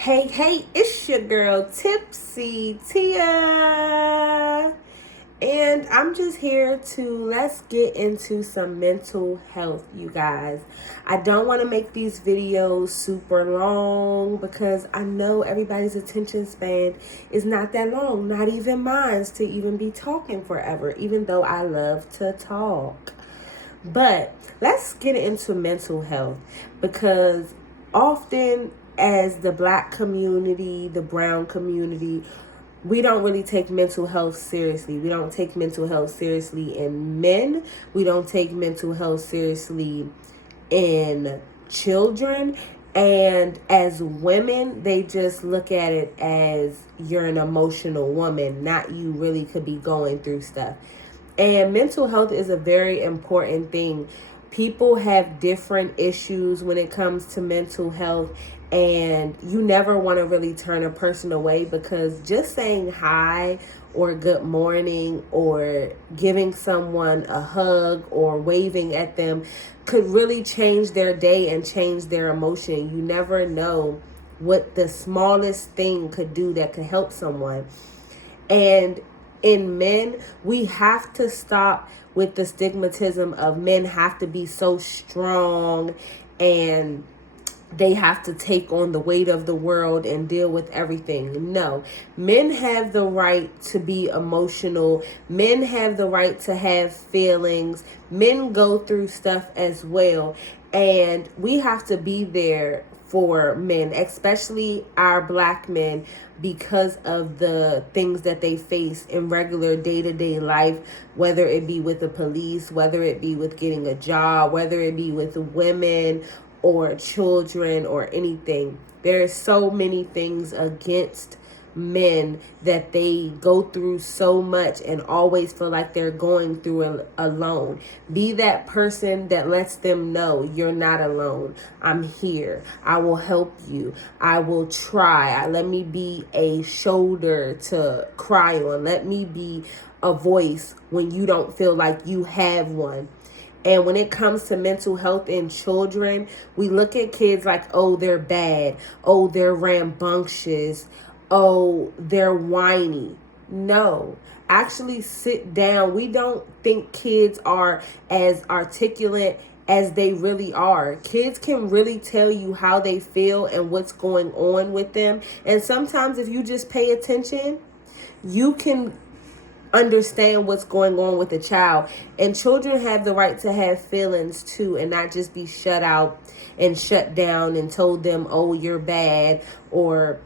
Hey, hey, it's your girl Tipsy Tia. And I'm just here to let's get into some mental health, you guys. I don't want to make these videos super long because I know everybody's attention span is not that long, not even mine, to even be talking forever, even though I love to talk. But let's get into mental health because often, as the black community, the brown community, we don't really take mental health seriously. We don't take mental health seriously in men. We don't take mental health seriously in children. And as women, they just look at it as you're an emotional woman, not you really could be going through stuff. And mental health is a very important thing. People have different issues when it comes to mental health, and you never want to really turn a person away because just saying hi or good morning or giving someone a hug or waving at them could really change their day and change their emotion. You never know what the smallest thing could do that could help someone. And in men, we have to stop with the stigmatism of men have to be so strong and they have to take on the weight of the world and deal with everything. No, men have the right to be emotional. Men have the right to have feelings. Men go through stuff as well. And we have to be there for men, especially our black men, because of the things that they face in regular day-to-day life, whether it be with the police, whether it be with getting a job, whether it be with women or children or anything. There are so many things against men that they go through so much and always feel like they're going through it alone. Be that person that lets them know you're not alone. I'm here. I will help you. I will try. Let me be a shoulder to cry on. Let me be a voice when you don't feel like you have one. And when it comes to mental health in children, we look at kids like, oh, they're bad. Oh, they're rambunctious. Oh, they're whiny. No, actually sit down. We don't think kids are as articulate as they really are. Kids can really tell you how they feel and what's going on with them. And sometimes if you just pay attention, you can understand what's going on with a child. And children have the right to have feelings too and not just be shut out and shut down and told them, oh, you're bad, or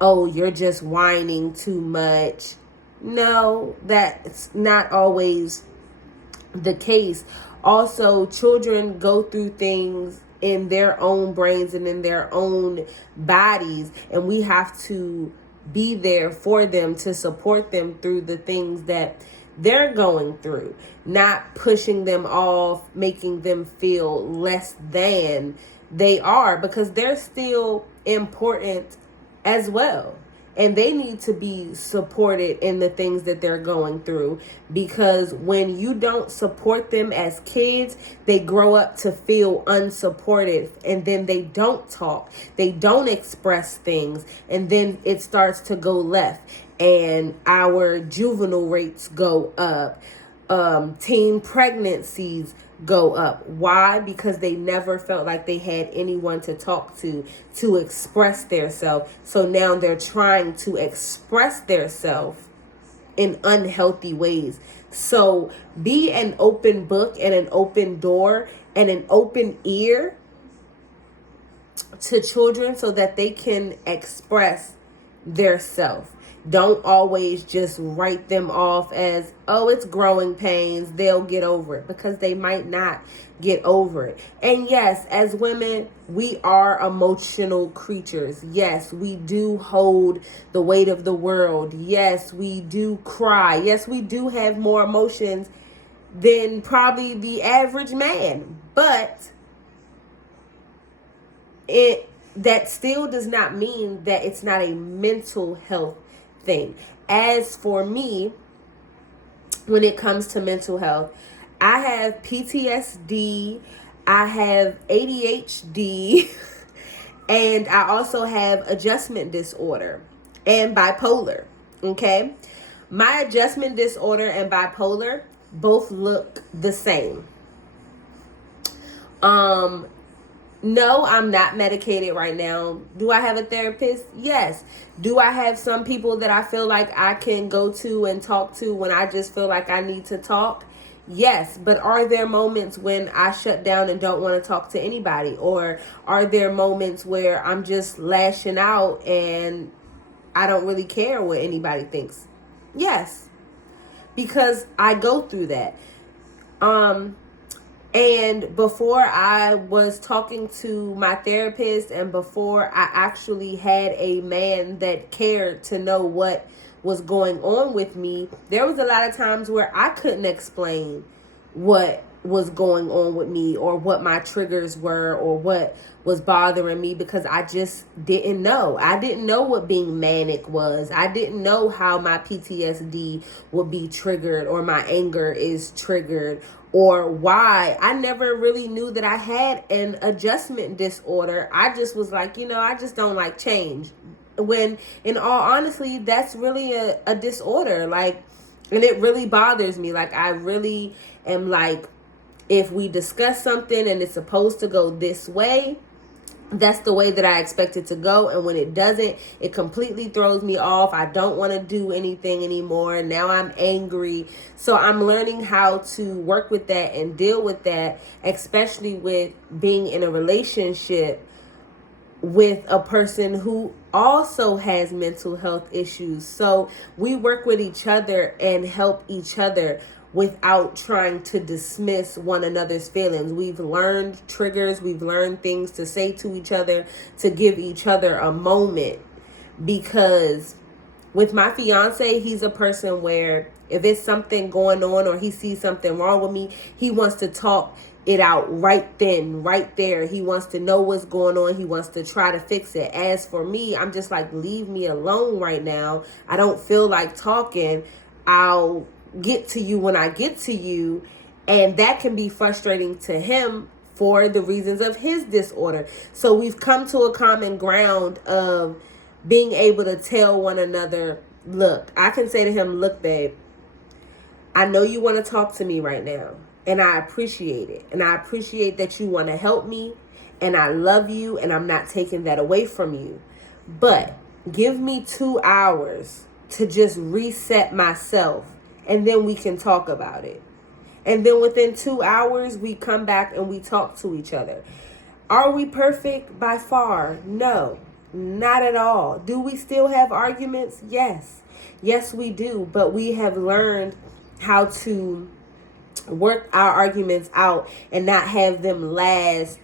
oh, you're just whining too much. No, that's not always the case. Also, children go through things in their own brains and in their own bodies, and we have to be there for them to support them through the things that they're going through, not pushing them off, making them feel less than they are, because they're still important as well. And they need to be supported in the things that they're going through, because when you don't support them as kids, they grow up to feel unsupported, and then they don't talk, they don't express things, and then it starts to go left and our juvenile rates go up. Teen pregnancies go up. Why? Because they never felt like they had anyone to talk to express their self. So now they're trying to express their self in unhealthy ways. So be an open book and an open door and an open ear to children so that they can express their self. Don't always just write them off as, oh, it's growing pains, they'll get over it, because they might not get over it. And yes, as women, we are emotional creatures. Yes, we do hold the weight of the world. Yes, we do cry. Yes, we do have more emotions than probably the average man. But that still does not mean that it's not a mental health thing. As for me, when it comes to mental health, I have PTSD, I have ADHD, And I also have adjustment disorder and bipolar. Okay. My adjustment disorder and bipolar both look the same. No, I'm not medicated right now. Do I have a therapist? Yes. Do I have some people that I feel like I can go to and talk to when I just feel like I need to talk? Yes. But are there moments when I shut down and don't want to talk to anybody? Or are there moments where I'm just lashing out and I don't really care what anybody thinks? Yes. Because I go through that. And before I was talking to my therapist and before I actually had a man that cared to know what was going on with me, there was a lot of times where I couldn't explain what was going on with me or what my triggers were or what was bothering me because I just didn't know. I didn't know what being manic was. I didn't know how my PTSD would be triggered or my anger is triggered or why. I never really knew that I had an adjustment disorder. I just was like, I just don't like change. When in all honesty, that's really a disorder. Like, and it really bothers me. Like, I really am like, if we discuss something and it's supposed to go this way, that's the way that I expect it to go. And when it doesn't, it completely throws me off. I don't want to do anything anymore. Now I'm angry. So I'm learning how to work with that and deal with that, especially with being in a relationship with a person who also has mental health issues. So we work with each other and help each other without trying to dismiss one another's feelings. We've learned triggers, we've learned things to say to each other, to give each other a moment. Because with my fiance, he's a person where if it's something going on or he sees something wrong with me, he wants to talk it out right then, right there. He wants to know what's going on. He wants to try to fix it. As for me, I'm just like, leave me alone right now. I don't feel like talking. I'll get to you when I get to you. And that can be frustrating to him for the reasons of his disorder. So we've come to a common ground of being able to tell one another, look, I can say to him, look, babe, I know you want to talk to me right now. And I appreciate it. And I appreciate that you want to help me. And I love you. And I'm not taking that away from you. But give me 2 hours to just reset myself. And then we can talk about it. And then within 2 hours, we come back and we talk to each other. Are we perfect? By far, no. Not at all. Do we still have arguments? Yes. Yes, we do. But we have learned how to work our arguments out and not have them last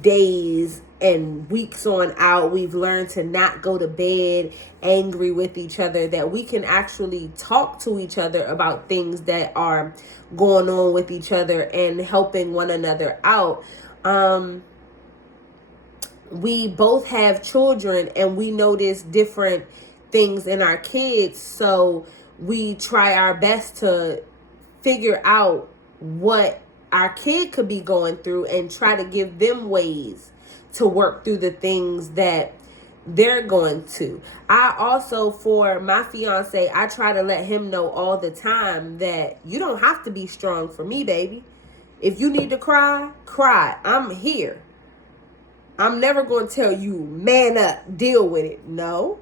days and weeks on out. We've learned to not go to bed angry with each other, that we can actually talk to each other about things that are going on with each other and helping one another out. We both have children and we notice different things in our kids, so we try our best to figure out what our kid could be going through and try to give them ways to work through the things that they're going to. I also, for my fiance, I try to let him know all the time that you don't have to be strong for me, baby. If you need to cry, cry. I'm here. I'm never going to tell you, man up, deal with it. No,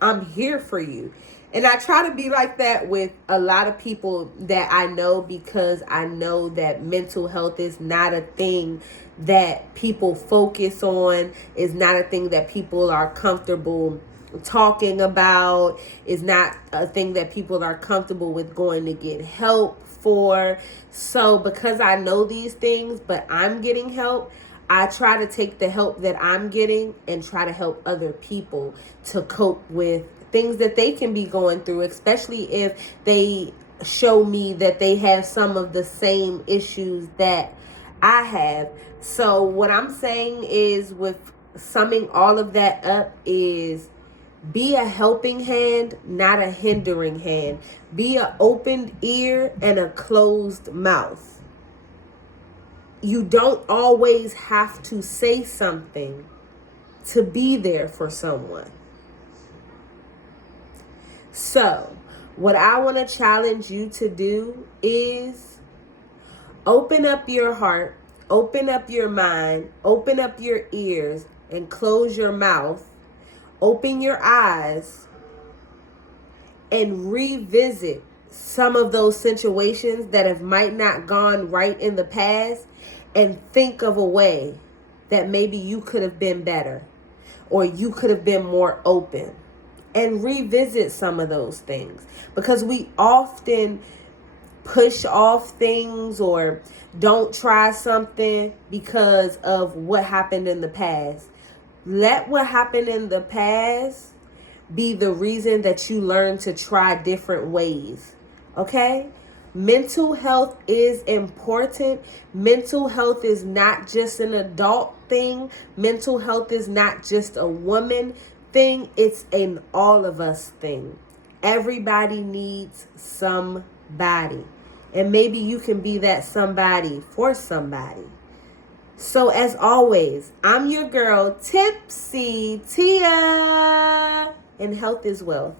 I'm here for you. And I try to be like that with a lot of people that I know, because I know that mental health is not a thing that people focus on, is not a thing that people are comfortable talking about, is not a thing that people are comfortable with going to get help for. So because I know these things, but I'm getting help, I try to take the help that I'm getting and try to help other people to cope with things that they can be going through, especially if they show me that they have some of the same issues that I have. So what I'm saying is, with summing all of that up, is be a helping hand, not a hindering hand. Be an opened ear and a closed mouth. You don't always have to say something, to be there for someone. So, what I want to challenge you to do is open up your heart, open up your mind, open up your ears, and close your mouth. Open your eyes and revisit some of those situations that have might not gone right in the past, and think of a way that maybe you could have been better or you could have been more open, and revisit some of those things, because we often push off things or don't try something because of what happened in the past. Let what happened in the past be the reason that you learn to try different ways. Okay? Mental health is important. Mental health is not just an adult thing. Mental health is not just a woman thing. It's an all of us thing. Everybody needs somebody. And maybe you can be that somebody for somebody. So as always, I'm your girl, Tipsy Tia, and health is wealth.